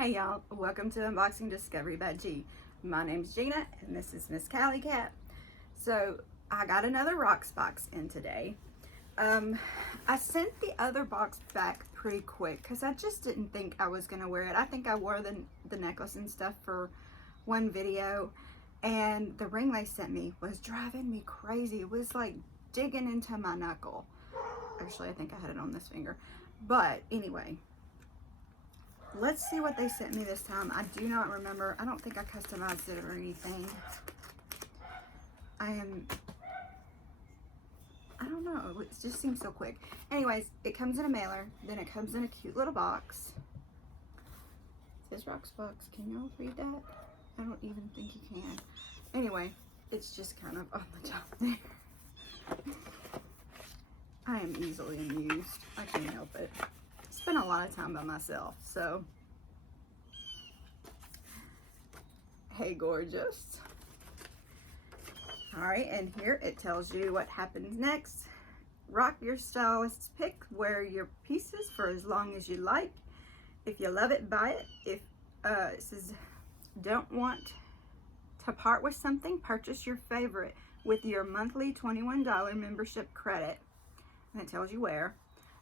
Hey y'all, welcome to Unboxing Discovery by G. My name's Gina and this is Miss Callie Cat. So I got another Rocksbox in today. I sent the other box back pretty quick because I just didn't think I was going to wear it. I think I wore the necklace and stuff for one video, and the ring they sent me was driving me crazy. It was like digging into my knuckle. Actually, I think I had it on this finger. But anyway, let's see what they sent me this time. I do not remember. I don't think I customized it or anything. I don't know. It just seems so quick. Anyways, it comes in a mailer. Then it comes in a cute little box. It says Rocksbox. Can y'all read that? I don't even think you can. Anyway, it's just kind of on the top there. I am easily amused. I can't help it. Spend a lot of time by myself, so hey gorgeous. All right, and here it tells you what happens next. Rock your stylist's pick. Wear your pieces for as long as you like. If you love it, buy it. If it says don't want to part with something, purchase your favorite with your monthly $21 membership credit. And it tells you where.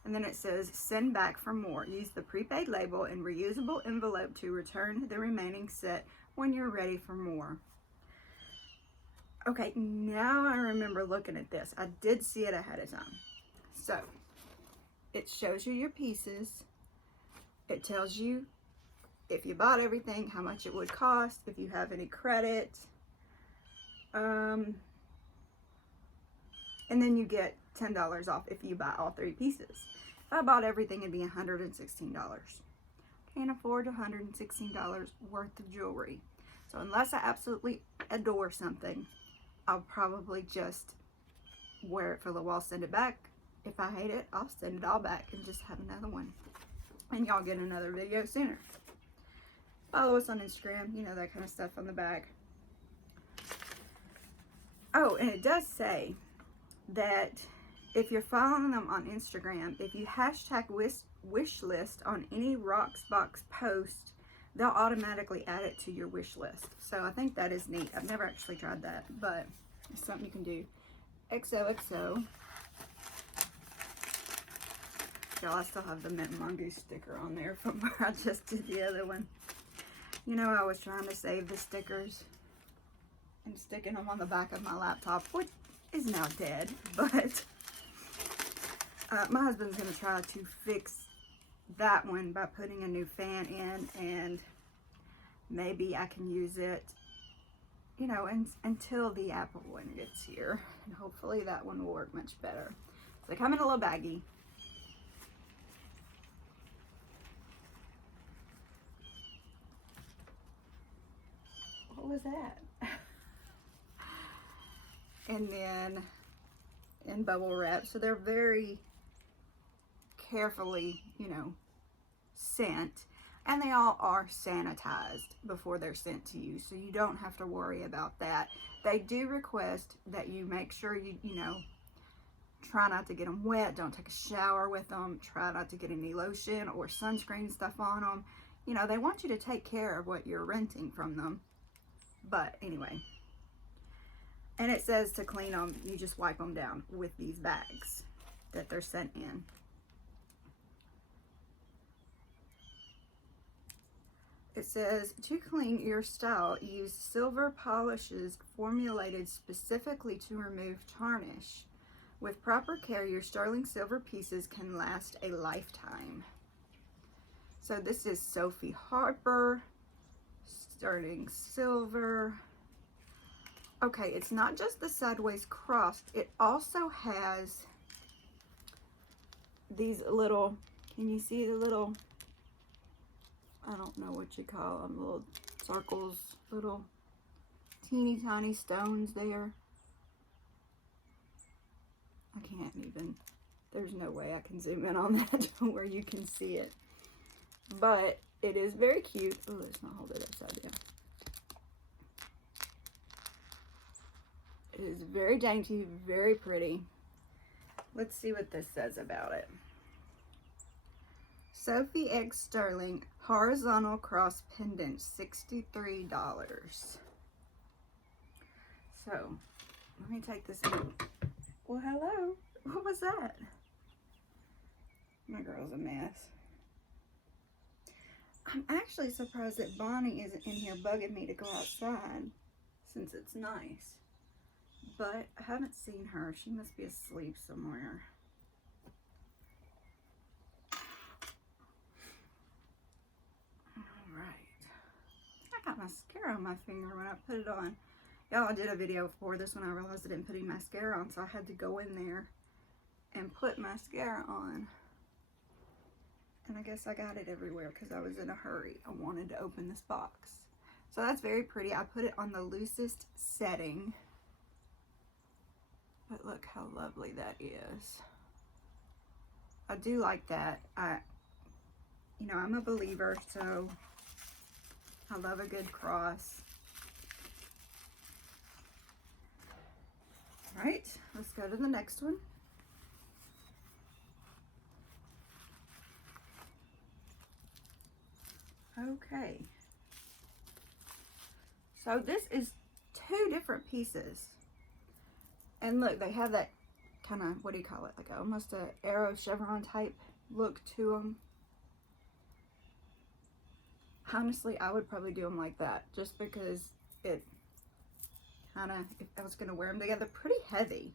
And then it says send back for more. Use the prepaid label and reusable envelope to return the remaining set when you're ready for more. Okay, now I remember looking at this. I did see it ahead of time. So it shows you your pieces. It tells you if you bought everything, how much it would cost, if you have any credit. And then you get $10 off if you buy all 3 pieces. If I bought everything, it'd be $116. Can't afford $116 worth of jewelry. So unless I absolutely adore something, I'll probably just wear it for a little while, send it back. If I hate it, I'll send it all back and just have another one. And y'all get another video sooner. Follow us on Instagram, you know, that kind of stuff on the back. Oh, and it does say that if you're following them on Instagram, if you hashtag wishlist on any Rocksbox post, they'll automatically add it to your wish list. So I think that is neat. I've never actually tried that, but it's something you can do. XOXO. Y'all, I still have the Mint Mongoose sticker on there from where I just did the other one. You know, I was trying to save the stickers and sticking them on the back of my laptop, which is now dead, but my husband's going to try to fix that one by putting a new fan in, and maybe I can use it, you know, until the Apple one gets here, and hopefully that one will work much better. So they come in a little baggie. What was that? And then in bubble wrap, so they're very carefully, you know, sent, and they all are sanitized before they're sent to you, so you don't have to worry about that. They do request that you make sure you know, try not to get them wet, don't take a shower with them, try not to get any lotion or sunscreen stuff on them. You know, they want you to take care of what you're renting from them. But anyway, and it says to clean them, you just wipe them down with these bags that they're sent in. It says to clean your style, use silver polishes formulated specifically to remove tarnish. With proper care, your sterling silver pieces can last a lifetime. So this is Sophie Harper, sterling silver. Okay, it's not just the sideways crossed, it also has these little, can you see the little, I don't know what you call them, little circles, little teeny tiny stones there. I can't even, there's no way I can zoom in on that where you can see it. But it is very cute. Oh, let's not hold it upside down. It is very dainty, very pretty. Let's see what this says about it. Sophie X Sterling Horizontal Cross Pendant, $63. So, let me take this out. Well, hello. What was that? My girl's a mess. I'm actually surprised that Bonnie isn't in here bugging me to go outside since it's nice. But I haven't seen her. She must be asleep somewhere. Alright. I got mascara on my finger when I put it on. Y'all, I did a video before this when I realized I didn't put any mascara on, so I had to go in there and put mascara on. And I guess I got it everywhere because I was in a hurry. I wanted to open this box. So that's very pretty. I put it on the loosest setting. But look how lovely that is. I do like that. You know, I'm a believer, so I love a good cross. All right, let's go to the next one. Okay. So this is 2 different pieces. And look, they have that kind of, what do you call it? Like almost a arrow chevron type look to them. Honestly, I would probably do them like that just because it kind of, if I was going to wear them together, pretty heavy.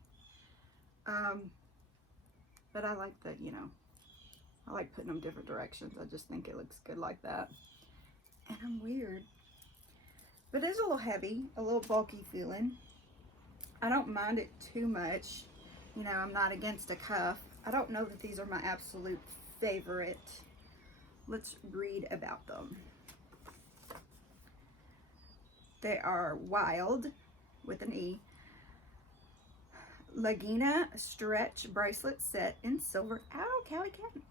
But I like the, you know, I like putting them different directions. I just think it looks good like that. And I'm weird. But it's a little heavy, a little bulky feeling. I don't mind it too much. You know, I'm not against a cuff. I don't know that these are my absolute favorite. Let's read about them. They are Wilde, with an E, Laguna stretch bracelet set in silver. Ow, Callie cat.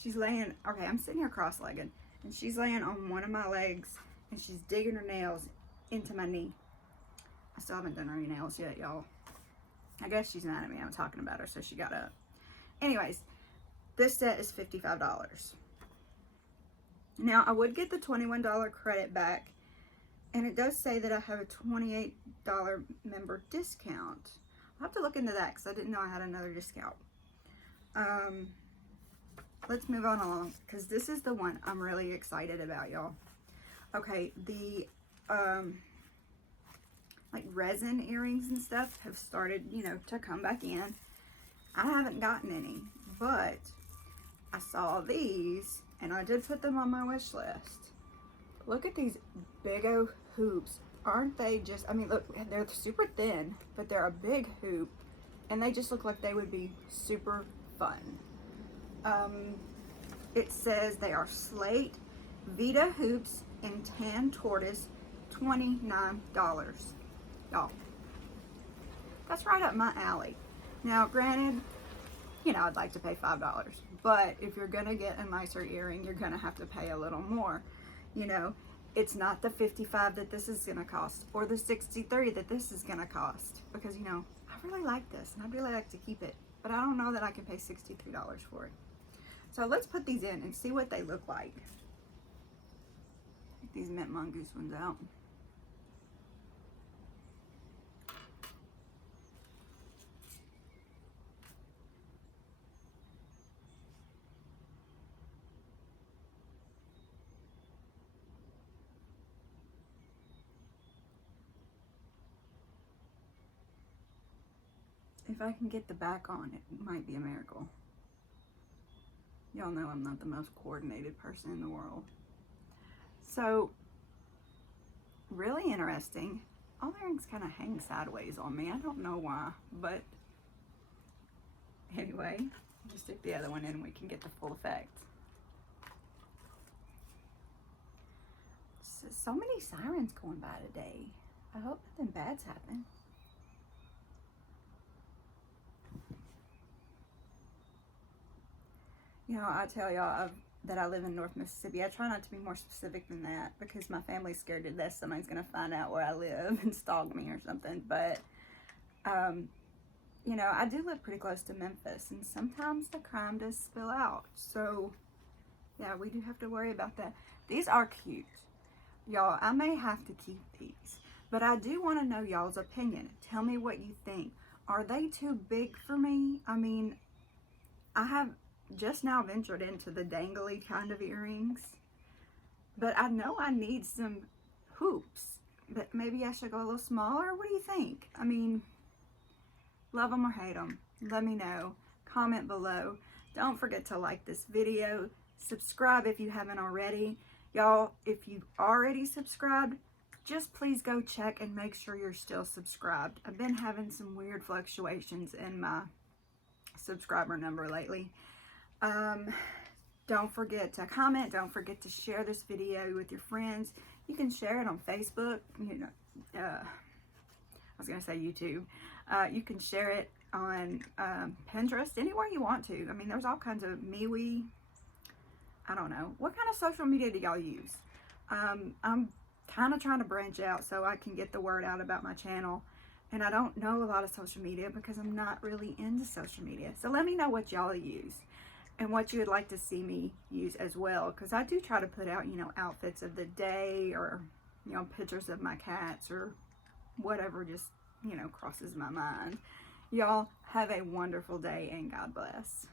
She's laying, okay, I'm sitting here cross-legged, and she's laying on one of my legs, and she's digging her nails into my knee. I still haven't done her nails yet, y'all. I guess she's mad at me. I'm talking about her, so she got up. Anyways, this set is $55. Now, I would get the $21 credit back, and it does say that I have a $28 member discount. I'll have to look into that because I didn't know I had another discount. Let's move on along because this is the one I'm really excited about, y'all. Okay, the like resin earrings and stuff have started, you know, to come back in. I haven't gotten any, but I saw these and I did put them on my wish list. Look at these big old hoops. Aren't they just, I mean, look, they're super thin, but they're a big hoop and they just look like they would be super fun. It says they are Slate Veda Hoops in tan tortoise, $29. Y'all, that's right up my alley. Now, granted, you know, I'd like to pay $5, but if you're gonna get a nicer earring, you're gonna have to pay a little more. You know, it's not the $55 that this is gonna cost, or the $63 that this is gonna cost, because, you know, I really like this, and I'd really like to keep it, but I don't know that I can pay $63 for it. So let's put these in and see what they look like. Take these mint mongoose ones out. If I can get the back on, it might be a miracle. Y'all know I'm not the most coordinated person in the world. So, really interesting. All the earrings kind of hang sideways on me. I don't know why, but anyway, just stick the other one in and we can get the full effect. So many sirens going by today. I hope nothing bad's happened. You know, I tell y'all that I live in North Mississippi. I try not to be more specific than that because my family's scared to death somebody's going to find out where I live and stalk me or something. But you know, I do live pretty close to Memphis, and sometimes the crime does spill out. So, yeah, we do have to worry about that. These are cute. Y'all, I may have to keep these, but I do want to know y'all's opinion. Tell me what you think. Are they too big for me? I mean, I have just now ventured into the dangly kind of earrings, but I know I need some hoops, but maybe I should go a little smaller. What do you think? I mean, love them or hate them. Let me know. Comment below. Don't forget to like this video. Subscribe if you haven't already. Y'all, if you've already subscribed, just please go check and make sure you're still subscribed. I've been having some weird fluctuations in my subscriber number lately. Don't forget to comment. Don't forget to share this video with your friends. You can share it on Facebook. You know, I was going to say YouTube. You can share it on Pinterest, anywhere you want to. I mean, there's all kinds of MeWe. I don't know. What kind of social media do y'all use? I'm kind of trying to branch out so I can get the word out about my channel. And I don't know a lot of social media because I'm not really into social media. So let me know what y'all use and what you would like to see me use as well. Because I do try to put out, you know, outfits of the day, or, you know, pictures of my cats, or whatever just, you know, crosses my mind. Y'all have a wonderful day and God bless.